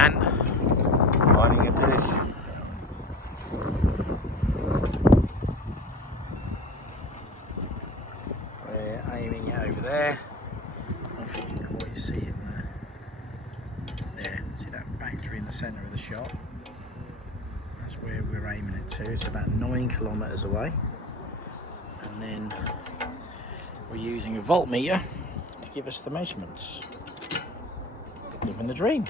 Nan? Mining a dish. We're aiming it over there. Hopefully you can quite see it there. There, see that factory in the centre of the shot? That's where we're aiming it to. It's about 9 kilometres away. And then we're using a voltmeter to give us the measurements. Living the dream.